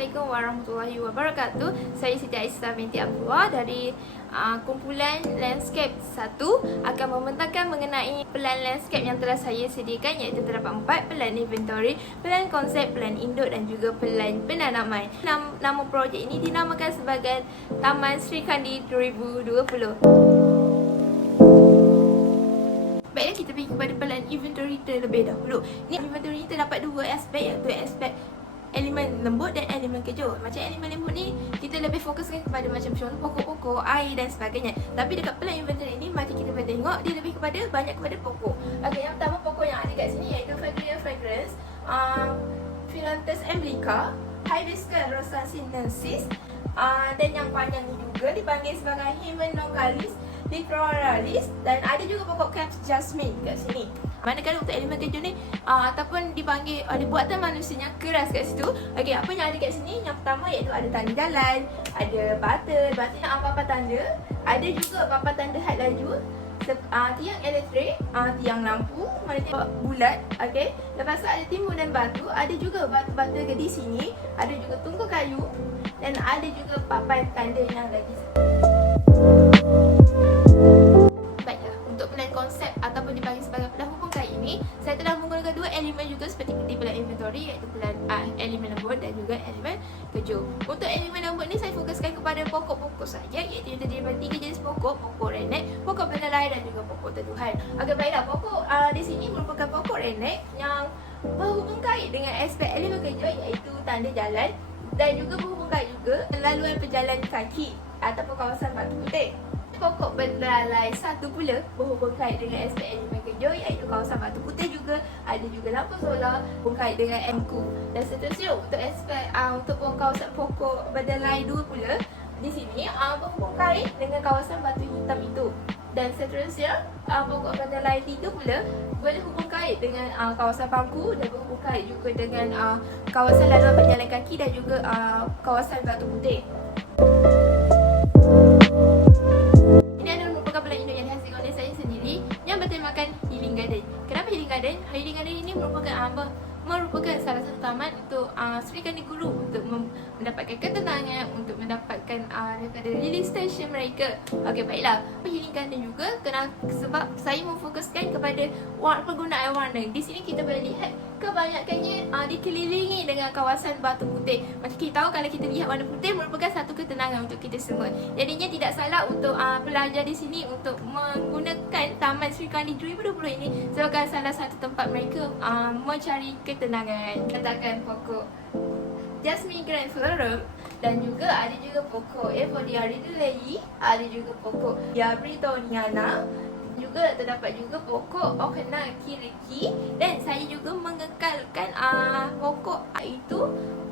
Assalamualaikum warahmatullahi wabarakatuh. Saya Siti Aisyah binti Abdullah dari kumpulan Landscape 1 akan membentangkan mengenai pelan landscape yang telah saya sediakan, iaitu terdapat 4 pelan inventory, pelan konsep, pelan induk dan juga pelan penanaman. Nama projek ini dinamakan sebagai Taman Sri Kandi 2020. Baiklah, kita pergi kepada pelan inventory terlebih dahulu. Ni inventory ni terdapat dua aspek, iaitu aspek elemen lembut dan elemen kejut. Macam elemen lembut ni kita lebih fokuskan kepada macam contoh pokok-pokok, air dan sebagainya. Tapi dekat pelan inventory ni mari kita tengok dia lebih kepada banyak kepada pokok. Okey, yang pertama pokok yang ada kat sini iaitu fragrance, Phyllanthus emblica, Hibiscus rosaceaensis, dan yang panjang ni juga dipanggil sebagai Hymenocallis liceralis, dan ada juga pokok Camps Jasmine kat sini. Manakala untuk elemen kejut ni ataupun dipanggil oleh buatan manusianya keras kat situ. Okey, apa yang ada kat sini? Yang pertama iaitu ada tanda jalan, ada button yang papan tanda, ada juga papan tanda had laju, tiang elektrik, tiang lampu mana tiang bulat. Okey, lepas tu ada timbul dan batu, ada juga batu-batu di sini, ada juga tungku kayu dan ada juga papan tanda yang lagi. Baiklah, untuk pelan konsep ataupun dipanggil sebagai pelan hubung kait ini, saya telah menggunakan dua elemen juga seperti di pelan inventory, iaitu pelan elemen lembut dan juga elemen kejut. Untuk elemen lembut ni saya fokuskan kepada pokok-pokok saja, iaitu yang terdiri daripada 3 jenis pokok redneck, pokok penelai dan juga pokok teduhan. Okey, baiklah, pokok di sini merupakan pokok redneck yang berhubung kait dengan aspek elemen kejut, iaitu tanda jalan dan juga berhubung kait juga laluan pejalan kaki ataupun kawasan batu putih. Pokok penelai satu pula berhubung kait dengan aspek elemen kejut, iaitu kawasan batu putih juga, ada juga lampu solar berhubung kait dengan emku dan seterusnya. Untuk aspek untuk kawasan pokok penelai 2 pula di sini berhubung kait dengan kawasan batu hitam itu, dan seterusnya pokok penelai 3 pula berhubung kait dengan kawasan pangku dan berhubung kait juga dengan kawasan laluan pejalan kaki dan juga kawasan batu putih. Bertemakan Healing Garden. Kenapa Healing Garden? Healing Garden ini merupakan salah satu taman untuk Sri Kandi Guru, untuk mendapatkan ketenangan, untuk mendapatkan daripada release station mereka. Okey, baiklah. Healing Garden juga sebab saya memfokuskan kepada penggunaan warna. Di sini kita boleh lihat kebanyakannya dikelilingi dengan kawasan batu putih. Macam kita tahu, kalau kita lihat warna putih merupakan satu ketenangan untuk kita semua. Jadinya tidak salah untuk pelajar di sini untuk menggunakan Taman Sri Kandi 2020 ini sebagai salah satu tempat mereka mencari ketenangan. Katakan pokok Jasmine grandiflorum, dan juga ada juga pokok Euphorbia ridulei, ada juga pokok Britoniana, juga terdapat juga pokok Ochena kiriki, dan saya juga mengekalkan pokok itu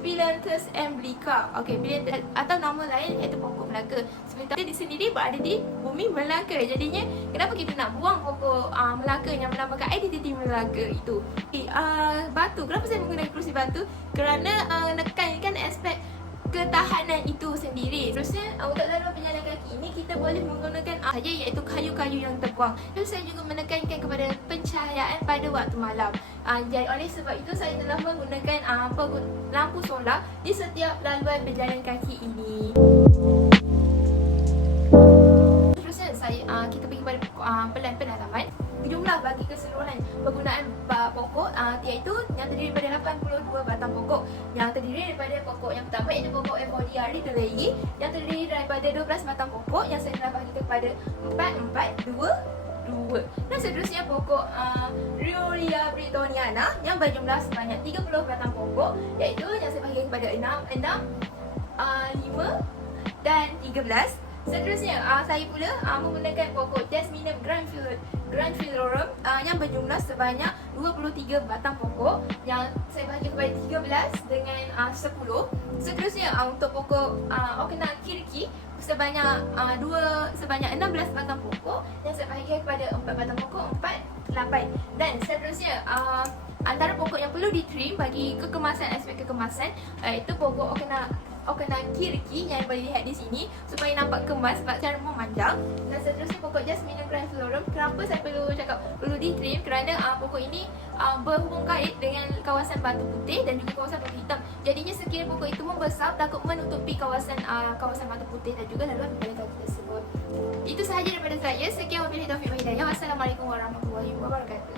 Phyllanthus emblica. Okey, Phyllanthus atau nama lain iaitu pokok Melaka. Sebenarnya dia sendiri berada di bumi Melaka. Jadinya kenapa kita nak buang pokok Melaka yang melambangkan identiti Melaka itu? Batu. Kenapa saya menggunakan kerusi batu? Kerana menekankan aspek ketahanan itu sendiri. Terusnya untuk laluan pejalan kaki ini kita boleh menggunakan saja, iaitu kayu-kayu yang terbuang. Dan saya juga menekankan kepada pencahayaan pada waktu malam. Jadi oleh sebab itu saya telah menggunakan lampu solar di setiap laluan pejalan kaki ini. Terusnya kita pergi kepada pelan penanaman. Jumlah bagi keseluruhan penggunaan pokok iaitu yang terdiri daripada 82 batang pokok, yang terdiri daripada pokok yang pertama iaitu pokok Euphorbia ridulei, yang terdiri daripada 12 batang pokok yang saya telah bagikan kepada 4, 4, 2, 2. Dan seterusnya pokok Riolia Britoniana yang berjumlah sebanyak 30 batang pokok, iaitu yang saya bagikan kepada 6, 5 dan 13. Seterusnya saya pula menggunakan pokok Jasminum grandiflorum yang berjumlah sebanyak 23 batang pokok, yang saya bagi kepada 13 dengan 10. Seterusnya untuk pokok Ochena kiriki sebanyak 16 batang pokok yang saya bahagikan kepada 4 batang pokok, 4, 8. Dan seterusnya antara pokok yang perlu ditrim bagi aspek kekemasan iaitu pokok Ochena Okanakiriki yang boleh lihat di sini supaya nampak kemas sebab cara memanjang. Dan seterusnya pokok Jasmina grandiflorum. Kenapa saya perlu ditrim? Kerana pokok ini berhubung kait dengan kawasan batu putih dan juga kawasan batu hitam. Jadinya sekiranya pokok itu membesar takut menutupi kawasan batu putih dan juga laluan pada tersebut. Itu sahaja daripada saya. Sekian wabillahi taufiq wal hidayah. Wassalamualaikum warahmatullahi wabarakatuh.